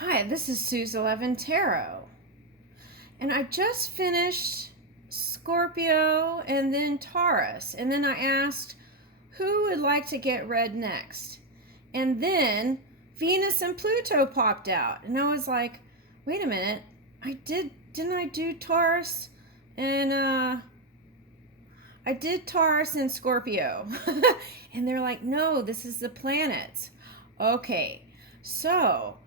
Hi, this is Sue's 11 Tarot, and I just finished Scorpio and then Taurus, and then I asked who would like to get read next, and then Venus and Pluto popped out, and I was like, wait a minute, didn't I do Taurus? And I did Taurus and Scorpio. And they're like, no, this is the planets. Okay, so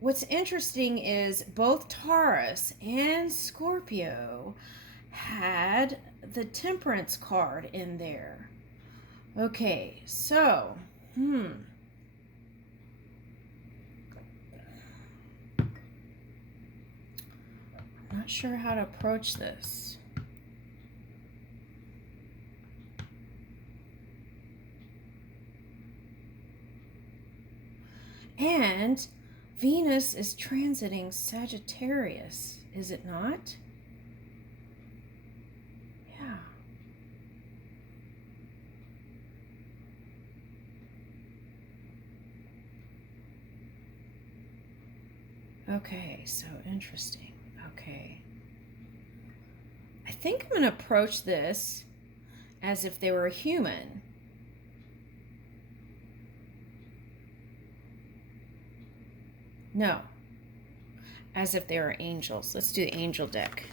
what's interesting is both Taurus and Scorpio had the Temperance card in there. Okay, so, I'm not sure how to approach this. And Venus is transiting Sagittarius, is it not? Yeah. Okay, so interesting. Okay. I think I'm going to approach this as if they were a human. No, as if they were angels. Let's do the angel deck.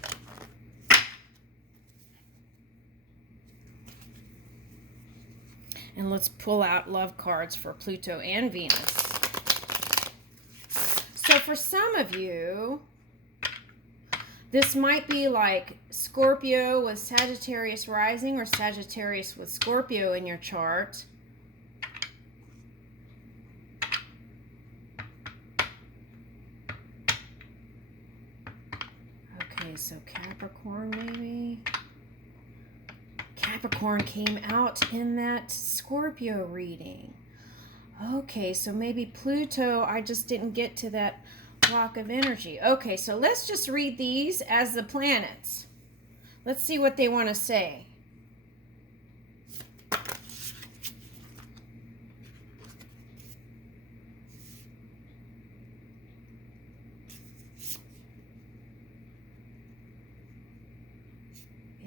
And let's pull out love cards for Pluto and Venus. So for some of you, this might be like Scorpio with Sagittarius rising or Sagittarius with Scorpio in your chart. Okay, so Capricorn maybe. Capricorn came out in that Scorpio reading. Okay, so maybe Pluto, I just didn't get to that block of energy. Okay, so let's just read these as the planets. Let's see what they want to say.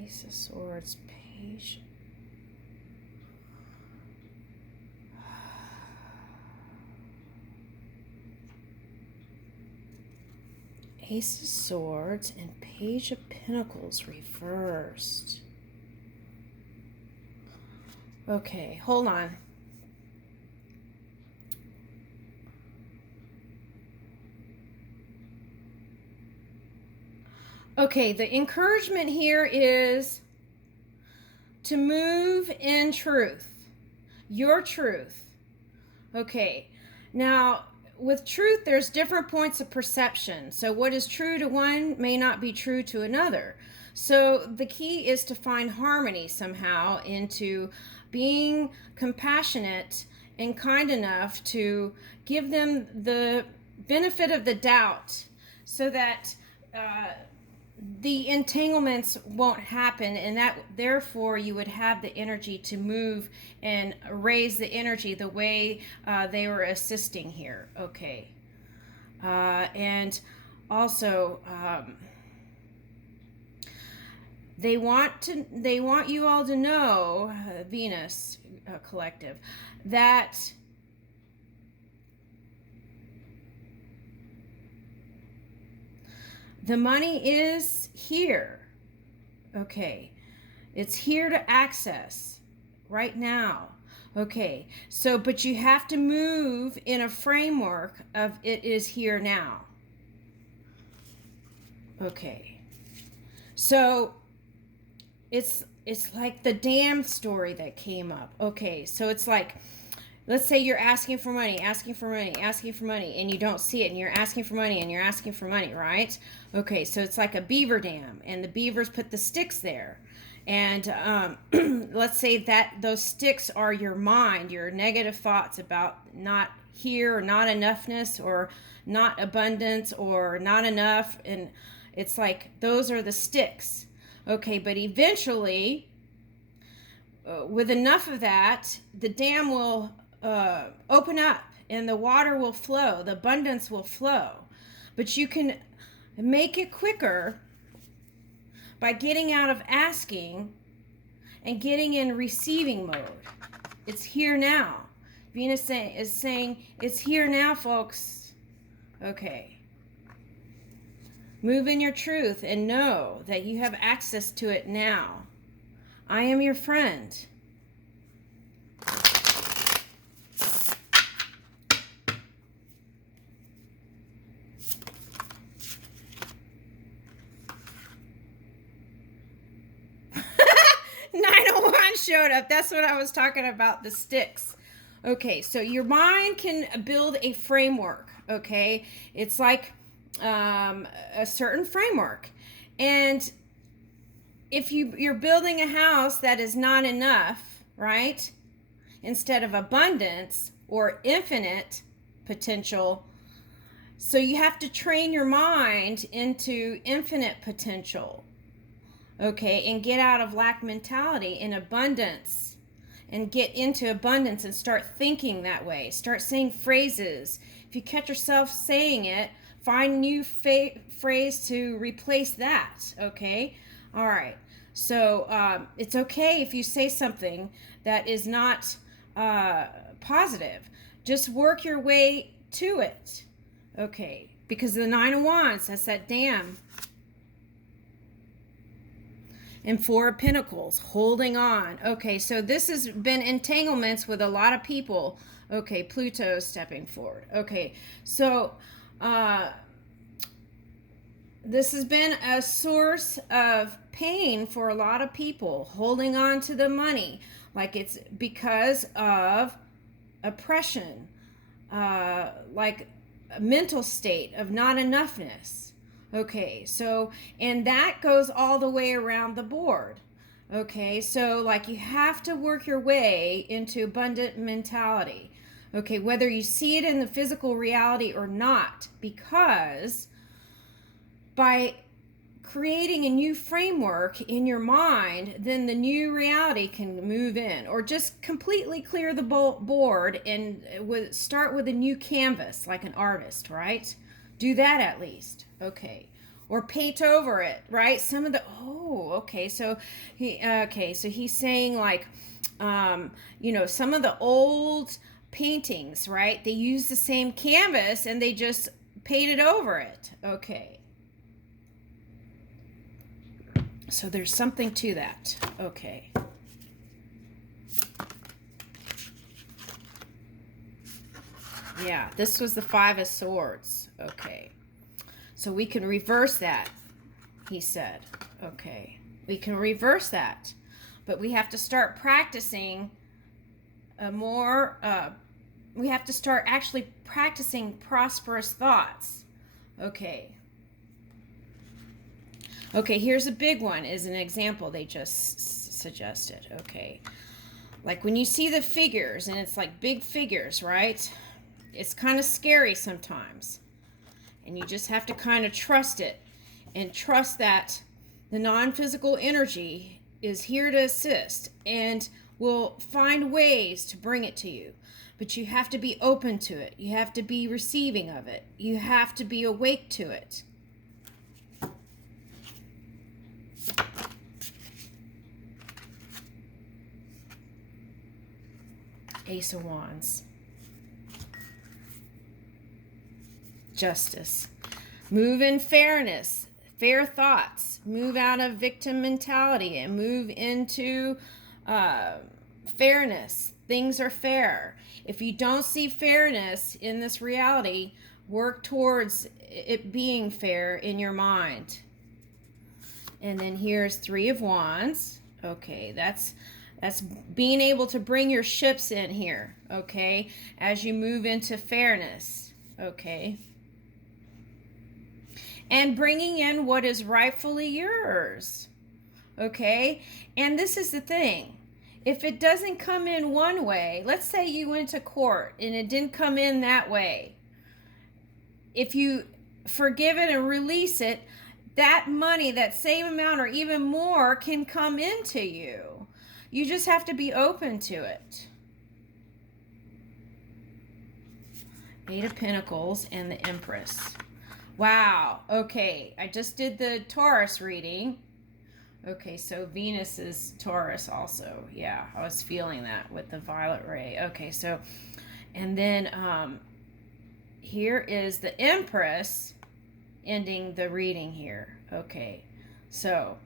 Ace of Swords, Page. Ace of Swords and Page of Pentacles reversed. Okay, hold on. Okay, the encouragement here is to move in truth, your truth. Okay, now with truth, there's different points of perception. So what is true to one may not be true to another. So the key is to find harmony somehow into being compassionate and kind enough to give them the benefit of the doubt so that the entanglements won't happen, and that therefore you would have the energy to move and raise the energy the way they were assisting here. Okay, and also they want you all to know, Venus collective, that the money is here. Okay. It's here to access right now. Okay. So, but you have to move in a framework of it is here now. Okay. So, it's like the dam story that came up. Okay. So it's like, let's say you're asking for money, and you don't see it, and you're asking for money, right? Okay, so it's like a beaver dam, and the beavers put the sticks there. And let's say that those sticks are your mind, your negative thoughts about not here, or not enoughness, or not abundance, or not enough. And it's like those are the sticks. Okay, but eventually, with enough of that, the dam will open up, and the water will flow, the abundance will flow. But you can make it quicker by getting out of asking and getting in receiving mode. It's here now. Venus is saying it's here now, folks. Okay. Move in your truth and know that you have access to it now. I am your friend. Showed up. That's what I was talking about, the sticks. Okay, so your mind can build a framework. Okay, it's like a certain framework, and if you're building a house that is not enough, right, instead of abundance or infinite potential, so you have to train your mind into infinite potential. Okay, and get out of lack mentality in abundance, and get into abundance and start thinking that way. Start saying phrases. If you catch yourself saying it, find a new phrase to replace that. Okay, all right. So it's okay if you say something that is not positive. Just work your way to it. Okay, because the Nine of Wands, that's that dam. And Four of Pentacles, holding on. Okay, so this has been entanglements with a lot of people. Okay, Pluto stepping forward. Okay, so this has been a source of pain for a lot of people, holding on to the money. Like it's because of oppression, like a mental state of not enoughness. Okay, so, and that goes all the way around the board. Okay, so like you have to work your way into abundant mentality. Okay, whether you see it in the physical reality or not, because by creating a new framework in your mind, then the new reality can move in, or just completely clear the board and start with a new canvas like an artist, right? Do that at least. Okay, or paint over it, right? Some of the so he's saying like some of the old paintings, right? They use the same canvas and they just painted over it. Okay, so there's something to that. Okay, yeah, this was the Five of Swords. Okay, so we can reverse that, he said. Okay, we can reverse that, but we have to start practicing we have to start actually practicing prosperous thoughts. Okay, here's a big one as an example they just suggested. Okay, like when you see the figures, and it's like big figures, right? It's kind of scary sometimes. And you just have to kind of trust it, and trust that the non-physical energy is here to assist and will find ways to bring it to you. But you have to be open to it. You have to be receiving of it. You have to be awake to it. Ace of Wands. Justice. Move in fairness, fair thoughts. Move out of victim mentality and move into fairness. Things are fair. If you don't see fairness in this reality, work towards it being fair in your mind. And then here's Three of Wands. Okay, that's being able to bring your ships in here, okay, as you move into fairness, okay. And bringing in what is rightfully yours, okay? And this is the thing. If it doesn't come in one way, let's say you went to court and it didn't come in that way. If you forgive it and release it, that money, that same amount or even more, can come into you. You just have to be open to it. Eight of Pentacles and the Empress. Wow. Okay. I just did the Taurus reading. Okay, so Venus is Taurus also. Yeah, I was feeling that with the violet ray. Okay, so, and then here is the Empress ending the reading here. Okay, so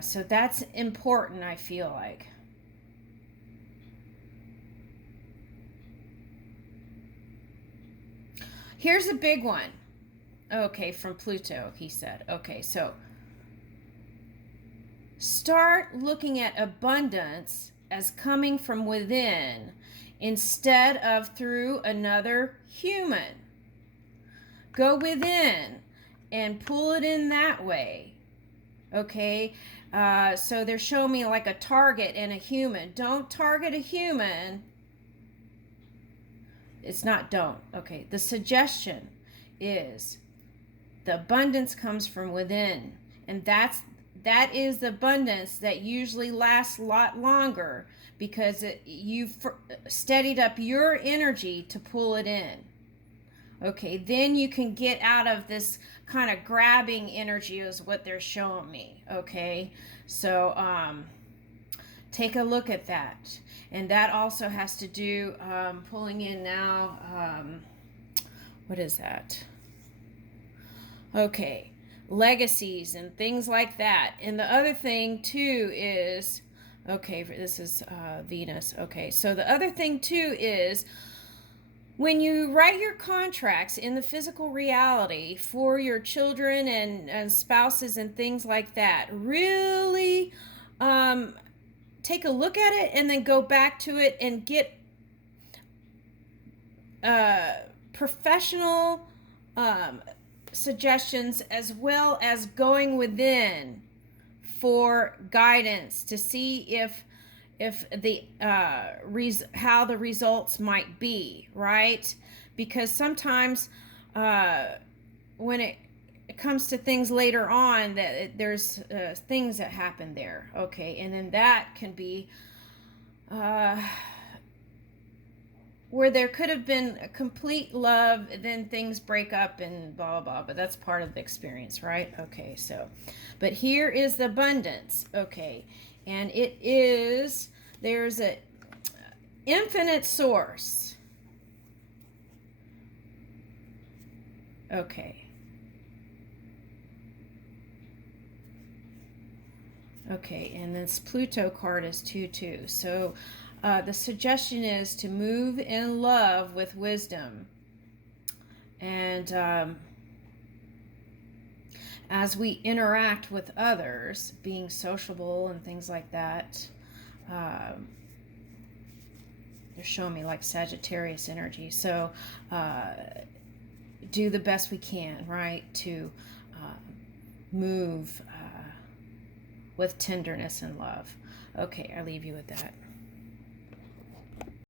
so that's important, I feel like. Here's a big one. Okay, from Pluto, he said. Okay, so start looking at abundance as coming from within instead of through another human. Go within and pull it in that way. Okay, so they're showing me like a target and a human. Don't target a human. It's not don't. Okay, the suggestion is the abundance comes from within, and that is the abundance that usually lasts a lot longer because you've steadied up your energy to pull it in. Okay, then you can get out of this kind of grabbing energy is what they're showing me. Okay, so take a look at that. And that also has to do pulling in now. What is that? Okay, legacies and things like that. And the other thing too is, okay, this is Venus. Okay, so the other thing too is when you write your contracts in the physical reality for your children and spouses and things like that, really take a look at it and then go back to it and get professional suggestions as well as going within for guidance to see if the how the results might be, right? Because sometimes when it comes to things later on that there's things that happen there, okay, and then that can be where there could have been a complete love, then things break up and blah, blah, blah, but that's part of the experience, right? Okay, so, but here is the abundance, okay, and it is, there's an infinite source. Okay. Okay, and this Pluto card is 2-2. So the suggestion is to move in love with wisdom. And as we interact with others, being sociable and things like that, they're showing me like Sagittarius energy. So do the best we can, right, to move with tenderness and love. Okay, I leave you with that.